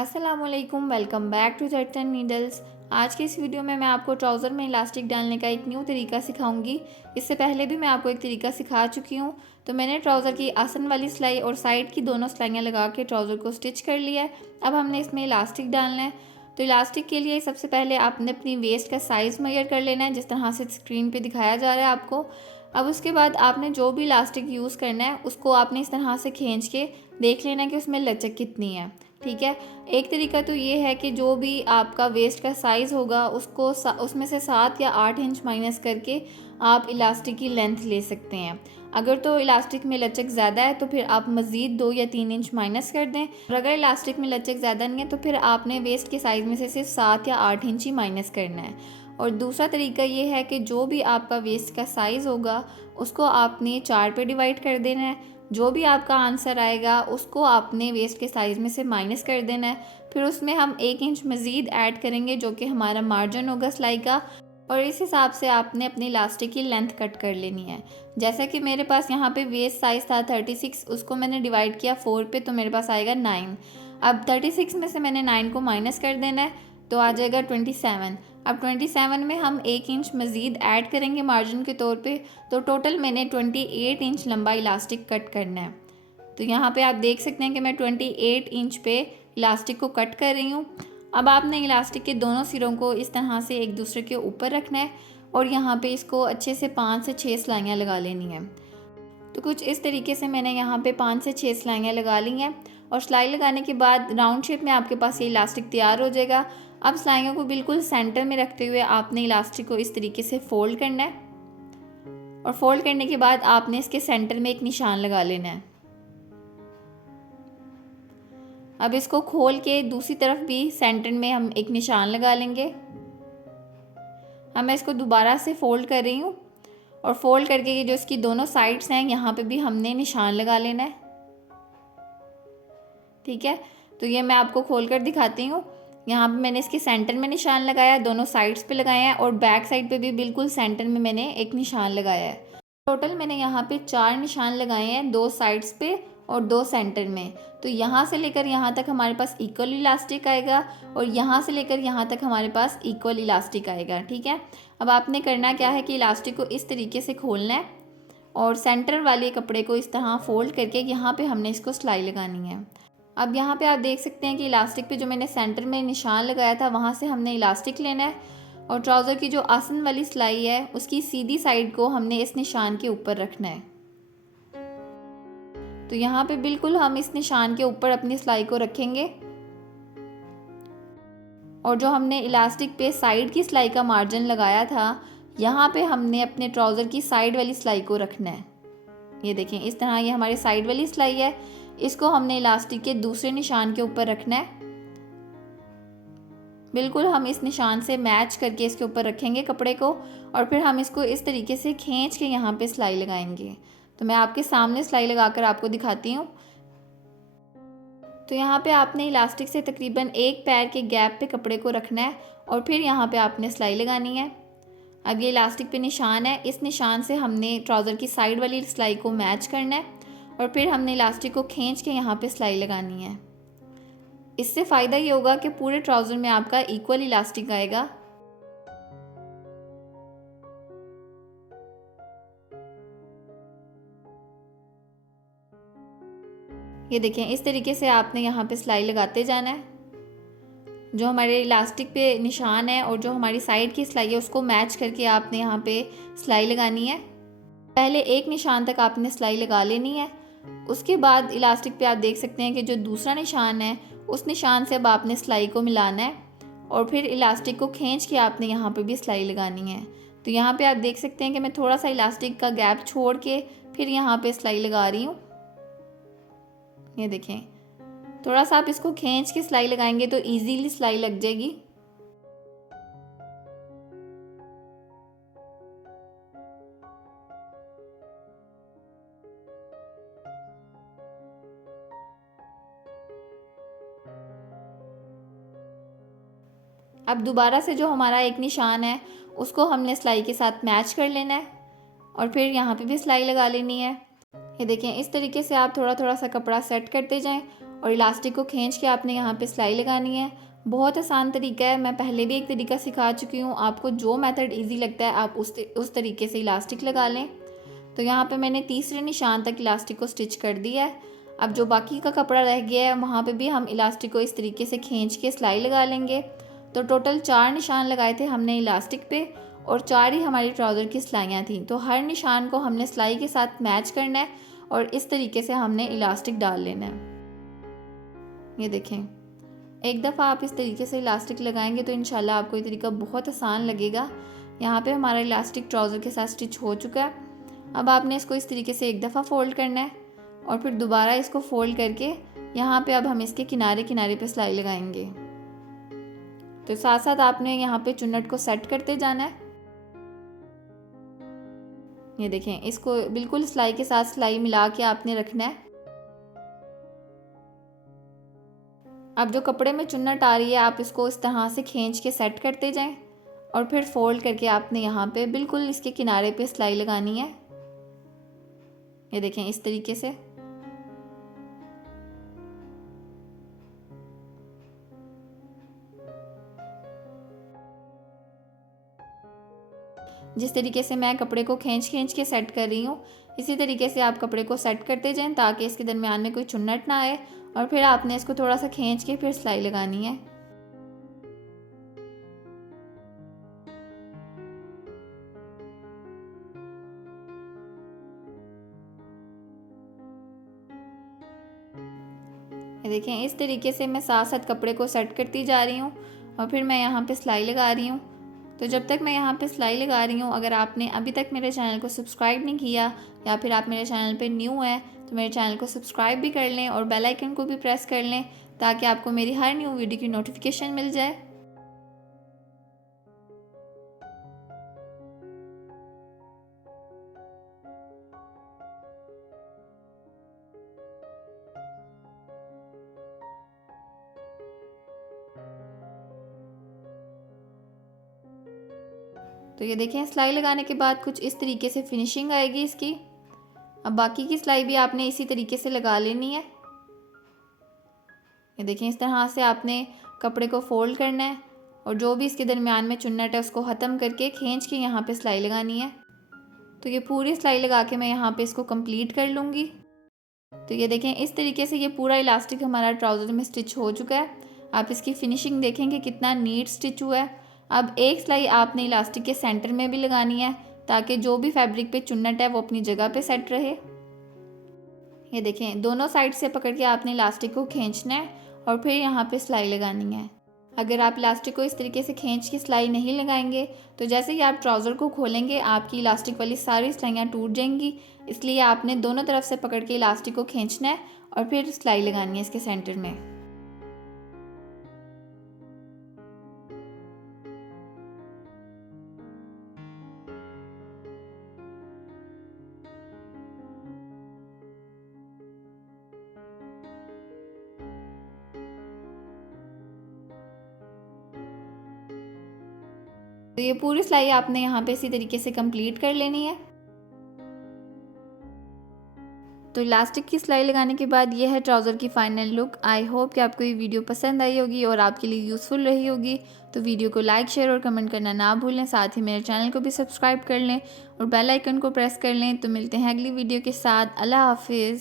अस्सलामुअलैकुम, welcome back to threads and needles. आज की इस वीडियो में मैं आपको ट्राउज़र में इलास्टिक डालने का एक न्यू तरीका सिखाऊंगी। इससे पहले भी मैं आपको एक तरीका सिखा चुकी हूँ। तो मैंने ट्राउज़र की आसन वाली सिलाई और साइड की दोनों सिलाइयाँ लगा के ट्राउज़र को स्टिच कर लिया है। अब हमने इसमें इलास्टिक डालना है। तो इलास्टिक के लिए सबसे पहले आपने अपनी वेस्ट का साइज़ मेजर कर लेना है, जिस तरह से स्क्रीन पर दिखाया जा रहा है आपको। अब उसके बाद आपने जो भी इलास्टिक यूज़ करना है उसको आपने इस तरह से खींच के देख लेना है कि उसमें लचक कितनी है। ठीक है। एक तरीका तो ये है कि जो भी आपका वेस्ट का साइज़ होगा उसको उसमें से 7 या 8 इंच माइनस करके आप इलास्टिक की लेंथ ले सकते हैं। अगर तो इलास्टिक में लचक ज़्यादा है तो फिर आप मज़ीद 2 या 3 इंच माइनस कर दें, और अगर इलास्टिक में लचक ज़्यादा नहीं है तो फिर आपने वेस्ट के साइज़ में से सिर्फ 7 या 8 इंच ही माइनस करना है। और दूसरा तरीका ये है कि जो भी आपका वेस्ट का साइज़ होगा उसको आपने 4 पे डिवाइड कर देना है। जो भी आपका आंसर आएगा उसको आपने वेस्ट के साइज़ में से माइनस कर देना है। फिर उसमें हम 1 इंच मज़ीद ऐड करेंगे जो कि हमारा मार्जिन होगा सिलाई का, और इस हिसाब से आपने अपनी इलास्टिक की लेंथ कट कर लेनी है। जैसा कि मेरे पास यहाँ पे वेस्ट साइज़ था 36, उसको मैंने डिवाइड किया 4 पे, तो मेरे पास आएगा 9। अब 36 में से मैंने 9 को माइनस कर देना है, तो आ जाएगा 27। अब 27 में हम 1 इंच मज़ीद ऐड करेंगे मार्जिन के तौर पे, तो टोटल मैंने 28 इंच लंबा इलास्टिक कट करना है। तो यहाँ पे आप देख सकते हैं कि मैं 28 इंच पे इलास्टिक को कट कर रही हूँ। अब आपने इलास्टिक के दोनों सिरों को इस तरह से एक दूसरे के ऊपर रखना है और यहाँ पे इसको अच्छे से 5 से 6 सिलाइयाँ लगा लेनी हैं। तो कुछ इस तरीके से मैंने यहाँ पे 5 से 6 सिलाइयाँ लगा ली हैं, और सिलाई लगाने के बाद राउंड शेप में आपके पास ये इलास्टिक तैयार हो जाएगा। अब सिलाइयों को बिल्कुल सेंटर में रखते हुए आपने इलास्टिक को इस तरीके से फोल्ड करना है, और फोल्ड करने के बाद आपने इसके सेंटर में एक निशान लगा लेना है। अब इसको खोल के दूसरी तरफ भी सेंटर में हम एक निशान लगा लेंगे। अब मैं इसको दोबारा से फोल्ड कर रही हूँ, और फोल्ड करके ये जो इसकी दोनों साइड्स हैं यहाँ पे भी हमने निशान लगा लेना है। ठीक है। तो ये मैं आपको खोल कर दिखाती हूँ। यहाँ पे मैंने इसके सेंटर में निशान लगाया है, दोनों साइड्स पे लगाए हैं, और बैक साइड पे भी बिल्कुल सेंटर में मैंने एक निशान लगाया है। टोटल मैंने यहाँ पे 4 निशान लगाए हैं, 2 साइड्स पे और 2 सेंटर में। तो यहाँ से लेकर यहाँ तक हमारे पास इक्वल इलास्टिक आएगा, और यहाँ से लेकर यहाँ तक हमारे पास इक्वल इलास्टिक आएगा। ठीक है। अब आपने करना क्या है कि इलास्टिक को इस तरीके से खोलना है, और सेंटर वाले कपड़े को इस तरह फोल्ड करके यहाँ पे हमने इसको सिलाई लगानी है। अब यहाँ पे आप देख सकते हैं कि इलास्टिक पे जो मैंने सेंटर में निशान लगाया था वहाँ से हमने इलास्टिक लेना है, और ट्राउज़र की जो आसन वाली सिलाई है उसकी सीधी साइड को हमने इस निशान के ऊपर रखना है। तो यहाँ पे बिल्कुल हम इस निशान के ऊपर अपनी सिलाई को रखेंगे, और जो हमने इलास्टिक पे साइड की सिलाई का मार्जिन लगाया था यहाँ पे हमने अपने ट्राउज़र की साइड वाली सिलाई को रखना है। ये देखें, इस तरह ये हमारी साइड वाली सिलाई है, इसको हमने इलास्टिक के दूसरे निशान के ऊपर रखना है। बिल्कुल हम इस निशान से मैच करके इसके ऊपर रखेंगे कपड़े को, और फिर हम इसको इस तरीके से खींच के यहाँ पे सिलाई लगाएंगे। तो मैं आपके सामने सिलाई लगाकर आपको दिखाती हूँ। तो यहाँ पे आपने इलास्टिक से तकरीबन 1 पैर के गैप पे कपड़े को रखना है, और फिर यहाँ पे आपने सिलाई लगानी है। अब ये इलास्टिक पे निशान है, इस निशान से हमने ट्राउज़र की साइड वाली सिलाई को मैच करना है, और फिर हमने इलास्टिक को खींच के यहाँ पे सिलाई लगानी है। इससे फ़ायदा ये होगा कि पूरे ट्राउज़र में आपका इक्वल इलास्टिक आएगा। ये देखें, इस तरीके से आपने यहाँ पे सिलाई लगाते जाना है। जो हमारे इलास्टिक पे निशान है और जो हमारी साइड की सिलाई है उसको मैच करके आपने यहाँ पे सिलाई लगानी है। पहले एक निशान तक आपने सिलाई लगा लेनी है। उसके बाद इलास्टिक पे आप देख सकते हैं कि जो दूसरा निशान है उस निशान से अब आपने सिलाई को मिलाना है, और फिर इलास्टिक को खींच के आपने यहाँ पे भी सिलाई लगानी है। तो यहाँ पे आप देख सकते हैं कि मैं थोड़ा सा इलास्टिक का गैप छोड़ के फिर यहाँ पे सिलाई लगा रही हूँ। ये देखें, थोड़ा सा आप इसको खींच के सिलाई लगाएंगे तो इजीली सिलाई लग जाएगी। अब दोबारा से जो हमारा एक निशान है उसको हमने सिलाई के साथ मैच कर लेना है, और फिर यहाँ पे भी सिलाई लगा लेनी है। ये देखें, इस तरीके से आप थोड़ा थोड़ा सा कपड़ा सेट करते जाएं, और इलास्टिक को खींच के आपने यहाँ पे सिलाई लगानी है। बहुत आसान तरीका है, मैं पहले भी एक तरीका सिखा चुकी हूँ। आपको जो मेथड इजी लगता है आप उस तरीके से इलास्टिक लगा लें। तो यहाँ पे मैंने तीसरे निशान तक इलास्टिक को स्टिच कर दिया है। अब जो बाकी का कपड़ा रह गया है वहाँ पे भी हम इलास्टिक को इस तरीके से खींच के सिलाई लगा लेंगे। तो टोटल 4 निशान लगाए थे हमने इलास्टिक पे और 4 ही हमारी ट्राउज़र की सिलाइयाँ थी। तो हर निशान को हमने सिलाई के साथ मैच करना है और इस तरीके से हमने इलास्टिक डाल लेना है। ये देखें, एक दफ़ा आप इस तरीके से इलास्टिक लगाएंगे तो इंशाल्लाह आपको ये तरीका बहुत आसान लगेगा। यहाँ पे हमारा इलास्टिक ट्राउज़र के साथ स्टिच हो चुका है। अब आपने इसको इस तरीके से एक दफ़ा फ़ोल्ड करना है और फिर दोबारा इसको फ़ोल्ड करके यहाँ पे अब हम इसके किनारे किनारे पे सिलाई लगाएंगे। तो साथ साथ आपने यहाँ पे चुन्नट को सेट करते जाना है। ये देखें, इसको बिल्कुल सिलाई के साथ सिलाई मिला के आपने रखना है। अब जो कपड़े में चुन्नट आ रही है आप इसको इस तरह से खींच के सेट करते जाएं और फिर फोल्ड करके आपने यहाँ पे बिल्कुल इसके किनारे पे सिलाई लगानी है। ये देखें, इस तरीके से। जिस तरीके से मैं कपड़े को खींच के सेट कर रही हूँ इसी तरीके से आप कपड़े को सेट करते जाएं ताकि इसके दरमियान में कोई चुन्नट ना आए और फिर आपने इसको थोड़ा सा खींच के फिर सिलाई लगानी है। ये देखें, इस तरीके से मैं साथ साथ कपड़े को सेट करती जा रही हूँ और फिर मैं यहाँ पे सिलाई लगा रही हूँ। तो जब तक मैं यहाँ पे सिलाई लगा रही हूँ, अगर आपने अभी तक मेरे चैनल को सब्सक्राइब नहीं किया या फिर आप मेरे चैनल पे न्यू हैं तो मेरे चैनल को सब्सक्राइब भी कर लें और बेल आइकन को भी प्रेस कर लें ताकि आपको मेरी हर न्यू वीडियो की नोटिफिकेशन मिल जाए। तो ये देखें, सिलाई लगाने के बाद कुछ इस तरीके से फिनिशिंग आएगी इसकी। अब बाकी की सिलाई भी आपने इसी तरीके से लगा लेनी है। ये देखें, इस तरह से आपने कपड़े को फोल्ड करना है और जो भी इसके दरमियान में चुन्नट है उसको ख़त्म करके खींच के यहाँ पे सिलाई लगानी है। तो ये पूरी सिलाई लगा के मैं यहाँ पे इसको कंप्लीट कर लूँगी। तो ये देखें, इस तरीके से ये पूरा इलास्टिक हमारा ट्राउज़र में स्टिच हो चुका है। आप इसकी फिनिशिंग देखेंगे कितना नीट स्टिच हुआ है। अब एक सिलाई आपने इलास्टिक के सेंटर में भी लगानी है ताकि जो भी फैब्रिक पे चुन्नट है वो अपनी जगह पे सेट रहे। ये देखें, दोनों साइड से पकड़ के आपने इलास्टिक को खींचना है और फिर यहाँ पे सिलाई लगानी है। अगर आप इलास्टिक को इस तरीके से खींच के सिलाई नहीं लगाएंगे तो जैसे ही आप ट्राउज़र को खोलेंगे आपकी इलास्टिक वाली सारी सिलाइयाँ टूट जाएंगी। इसलिए आपने दोनों तरफ से पकड़ के इलास्टिक को खींचना है और फिर सिलाई लगानी है इसके सेंटर में। तो ये पूरी सिलाई आपने यहाँ पे इसी तरीके से कंप्लीट कर लेनी है। तो इलास्टिक की सिलाई लगाने के बाद ये है ट्राउज़र की फ़ाइनल लुक। आई होप कि आपको ये वीडियो पसंद आई होगी और आपके लिए यूज़फुल रही होगी। तो वीडियो को लाइक, शेयर और कमेंट करना ना भूलें। साथ ही मेरे चैनल को भी सब्सक्राइब कर लें और बेल आइकन को प्रेस कर लें। तो मिलते हैं अगली वीडियो के साथ। अल्लाह हाफिज़।